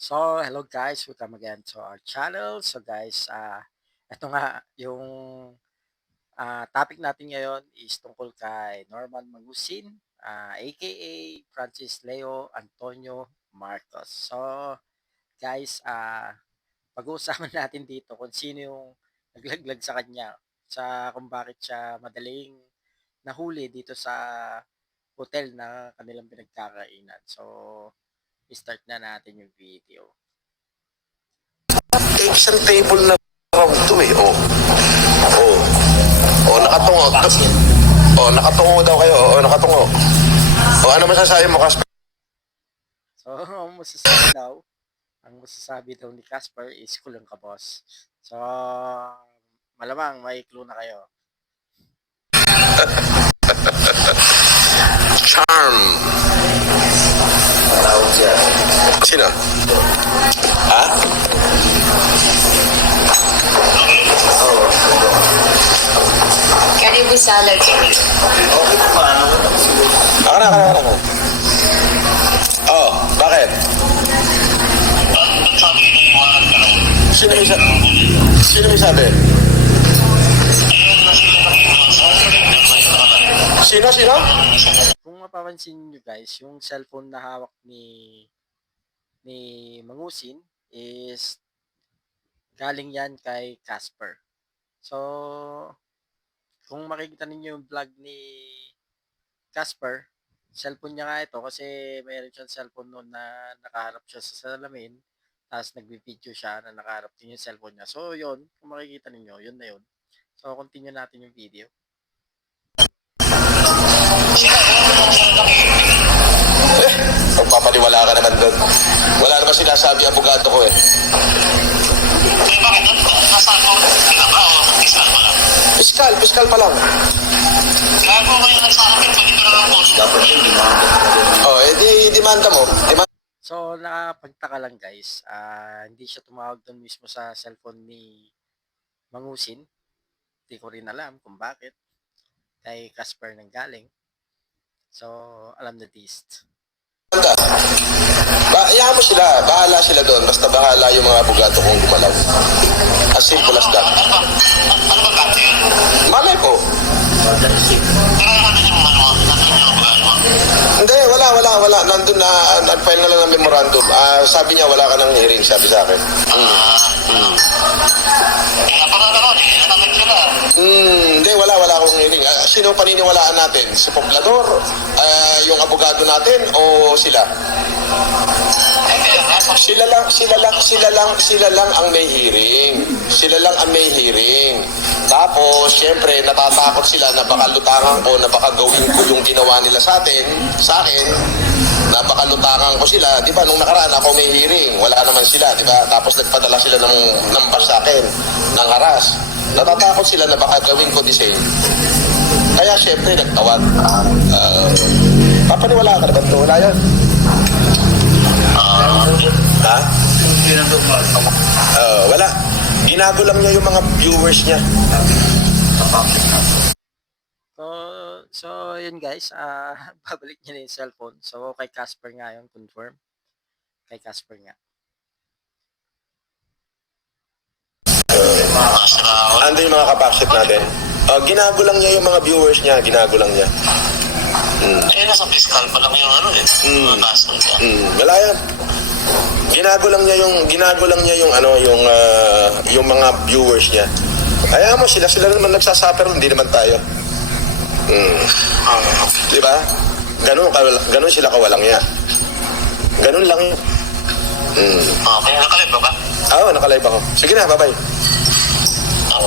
So, hello guys, welcome again to our channel. So guys, ito nga yung topic natin ngayon is tungkol kay Norman Magusin, aka Francis Leo Antonio Marcos. So, guys, pag-uusapan natin dito kung sino yung naglaglag sa kanya, sa kung bakit siya madaling nahuli dito sa hotel na kanilang pinagkakainan. So, start na natin yung video. Isang table na round to eh. Nakatungo. Nakatungo daw kayo. Nakatungo. Ano masasabi mo, Casper? So, ang masasabi daw ni Casper is kulang ka, boss. So, malamang may clue na kayo. Charm. Sino? Ha? Karibu salad. Ako. Oh, bakit? Sino may sabi? Sino? Kung mapapansin nyo guys, yung cellphone na hawak ni Mangusin is galing yan kay Casper. So, kung makikita ninyo yung vlog ni Casper, cellphone niya nga ito kasi mayroon siyang cellphone noon na nakaharap siya sa salamin, tapos nagbi-video siya na nakaharap din yung cellphone niya. So, yun, kung makikita ninyo, yun na yun. So, continue natin yung video. Magpapaniwala ka naman doon. Wala naman sinasabi ang abogado ko eh. Bakit? Nasaan mo? Pinaka o piskal pa lang? Piskal pa lang. Kaya po kayo nagsasabi pag ito na lang po. Dapat yung Demanda mo. So, nakapagtaka lang guys, hindi siya tumawag doon mismo sa cellphone ni Mangusin. Hindi ko rin alam kung bakit. Kay Casper nang galing. So, alam na this. Iyahan mo sila. Bahala sila doon. Basta bahala yung mga abogado kung gumalaw. As simple as that. Ano ba kate yun? Malay ko. Pero ano yung abogado? Hindi, wala. Nandun na, nag-file na lang ng memorandum. Sabi niya, wala ka ng hearing, sabi sa akin. Kaya pa nga naman eh. Nakamit sila. Hindi, wala akong hearing. Sino paniniwalaan natin? Si Poblador? Yung abogado natin? O sila? Sila lang ang may hearing. Tapos, syempre, natatakot sila na baka lutangan ko, na baka gawin ko yung ginawa nila sa akin, na baka lutangan ko sila. Di ba, nung nakaraan ako may hearing, wala naman sila, di ba? Tapos nagpadala sila ng bus sa akin, ng haras. Natatakot sila na baka gawin ko the same. Kaya, syempre, nagtawag. Papaniwala ka na ba ito? Wala yan. Ha? Wala. Ginago lang niya yung mga viewers niya. So yun guys, babalik niya na yung cellphone. So, kay Casper nga yun, confirm. Kay Casper nga. Ando yung mga kapakship natin. Ginago lang niya yung mga viewers niya. Ginago lang niya. Eh, nasa piskal pa lang yung ano eh. Nasa niya. Wala yan. Ginago lang niya yung yung mga viewers niya. Kaya mo sila naman nagsasuffer, hindi naman tayo. Di ba? Ganun sila kawalang niya. Ganun lang yun. Kaya nakalive ba? Oo, nakalive ako. Sige na, bye-bye. Oo.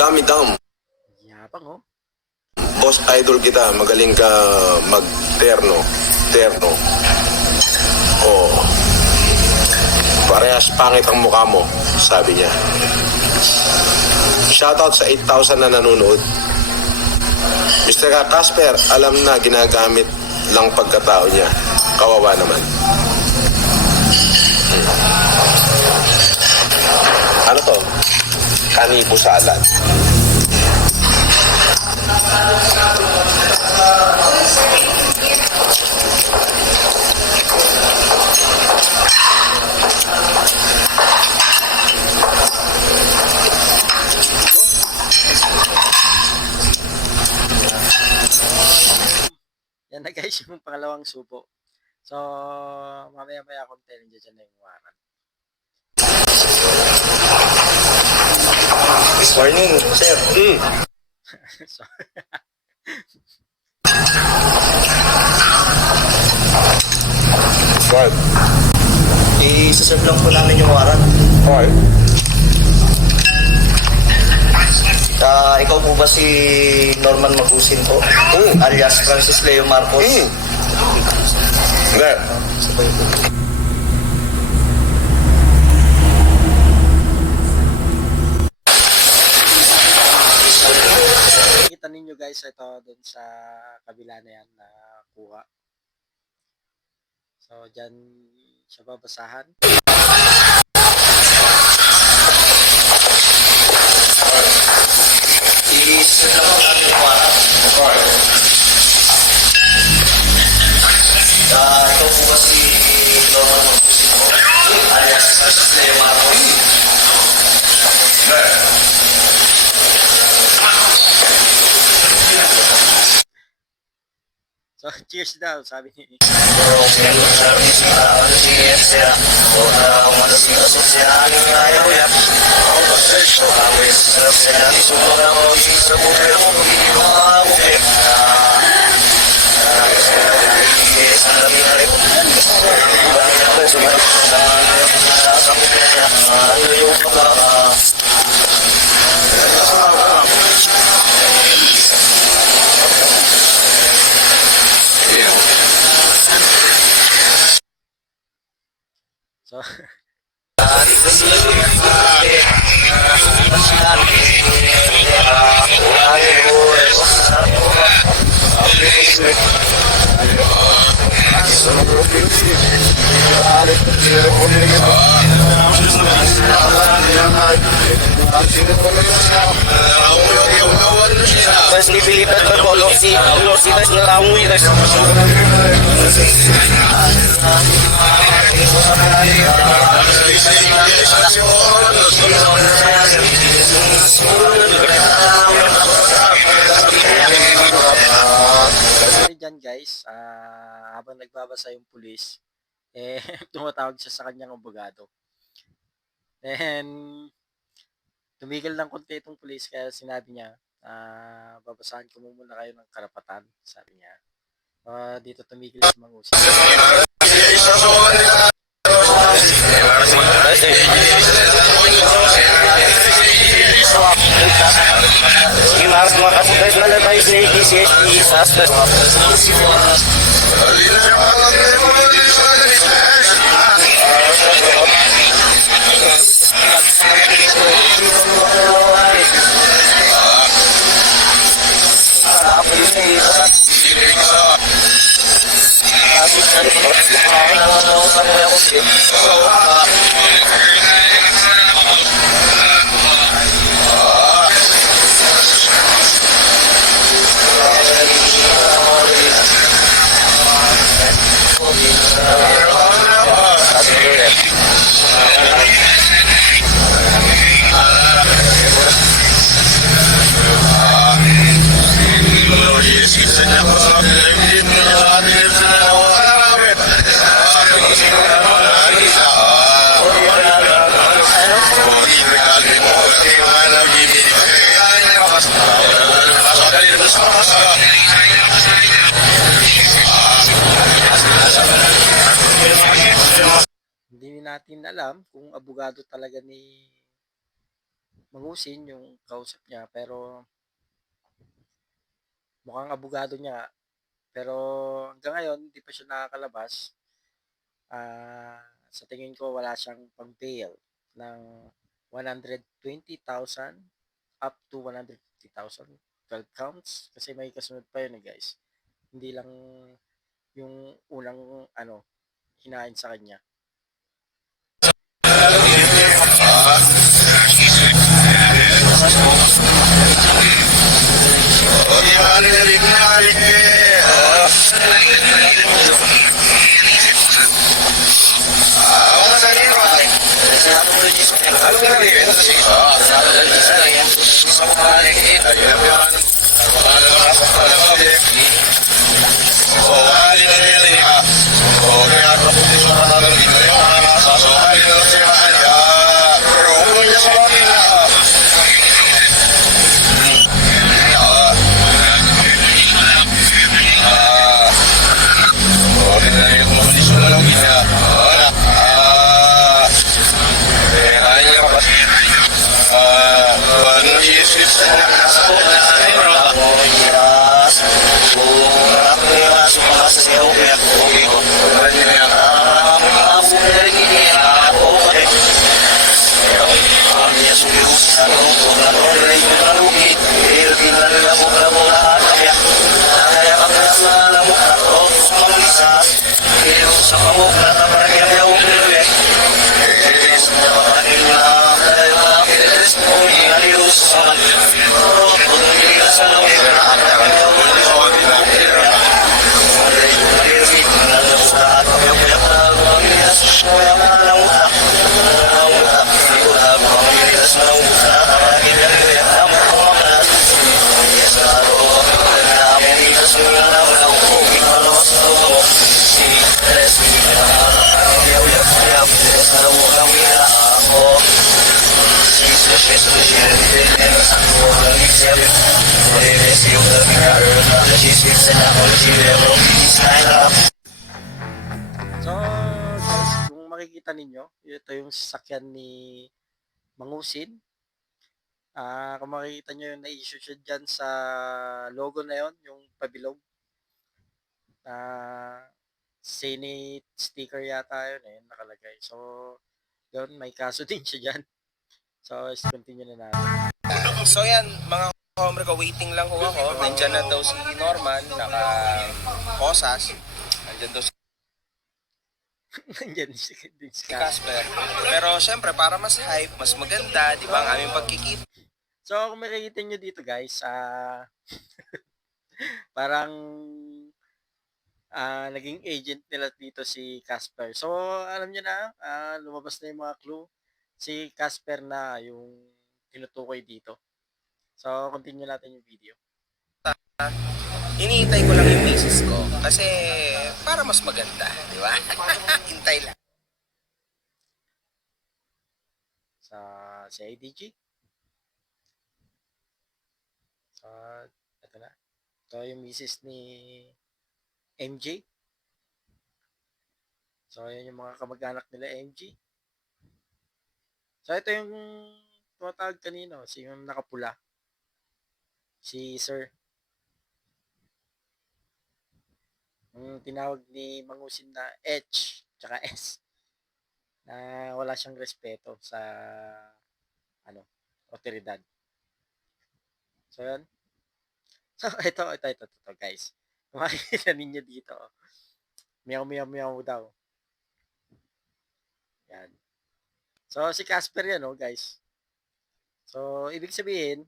Dami-dam. Yabang oh. Boss, idol kita. Magaling ka mag-terno. Parehas pangit ang mukha mo, sabi niya. Shoutout sa 8,000 na nanonood. Mr. Casper, alam na ginagamit lang pagkatao niya. Kawawa naman. Ano to? Kanipo salad. Yan na guys, yung pangalawang subo. So, mamaya-maya akong telling dyan na yung warrant. Good morning, sir. So, Right. I-serve lang po namin yung warrant. Alright. Ikaw po ba si Norman Magusin po? Alias Francis Leo Marcos? Hindi. Sabay po. kita ninyo guys, ito dun sa kabila na yan na kuha. So, dyan siya babasahan. I-serve lang po namin yung warrant. Ikaw po ba si Norman Magusin po? Alias Francis Leo Marcos? So, cheers daw, sabi ni So, Mas nilipat pa po si Bas na amoy. kasi dyan guys, habang nagbabasa yung pulis, tumatawag siya sa kanyang abogado. Then, tumigil ng konti itong pulis kaya sinabi niya, babasahan ko muna kayo ng karapatan, sabi niya. Dito tumigil si Mangusin. Yung harus makasukay na labay sa DCSD suspect. Hindi natin alam kung abogado talaga ni Mangusin yung kausap niya, pero mukhang abogado niya. Pero hanggang ngayon, hindi pa siya nakakalabas. Sa tingin ko, wala siyang pang-bail ng 120,000 up to 150,000. 12 counts. Kasi may kasunod pa yun guys. Hindi lang yung unang hinain sa kanya. Ano ka rin? Sa mga nakikita, yun yung So, guys, kung makikita ninyo, ito yung sasakyan ni Mangusin. Kung makikita nyo yung na-issue siya dyan sa logo na yon, yung pabilog. Senate sticker yata yun eh, nakalagay. So, yun, may kaso din siya dyan. So, continue na natin. So yan, mga hombre ko, waiting lang ho ako. Nandyan na daw si Norman, naka-posas. Nandyan daw si Nandiyan din si Casper. Pero syempre, para mas hype, mas maganda, di ba, ang aming pagkikita. So, kung makikita nyo dito guys, parang naging agent nila dito si Casper. So, alam nyo na, lumabas na yung mga clue. Si Casper na yung tinutukoy dito. So, continue natin yung video. Hinihintay ko lang yung misis ko. Kasi, para mas maganda, di ba? Hintay lang. Sa ADG. So, ito na. Ito yung misis ni MJ. So, yun yung mga kamag-anak nila MJ. So, ito yung tumatawag kanino. Yung nakapula. Si Sir. Yung tinawag ni Mangusin na H tsaka S. Na wala siyang respeto sa otoridad. So, yun. So, ito guys. Kung makikita ninyo dito. Meow, meow, meow daw. Yan. So, si Casper yan, guys. So, ibig sabihin,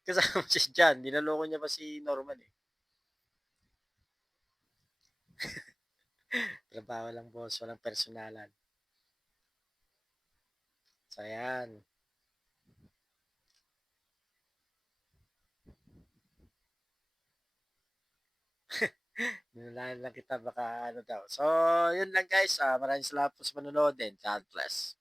kasama siya dyan. Dinaloko niya pa si Norman, eh. Trabaho lang, boss. Walang personalan. So, yan. Nilalaan lang kita, baka ano daw. So, yun lang guys. Maraming salamat po sa manonood and God bless.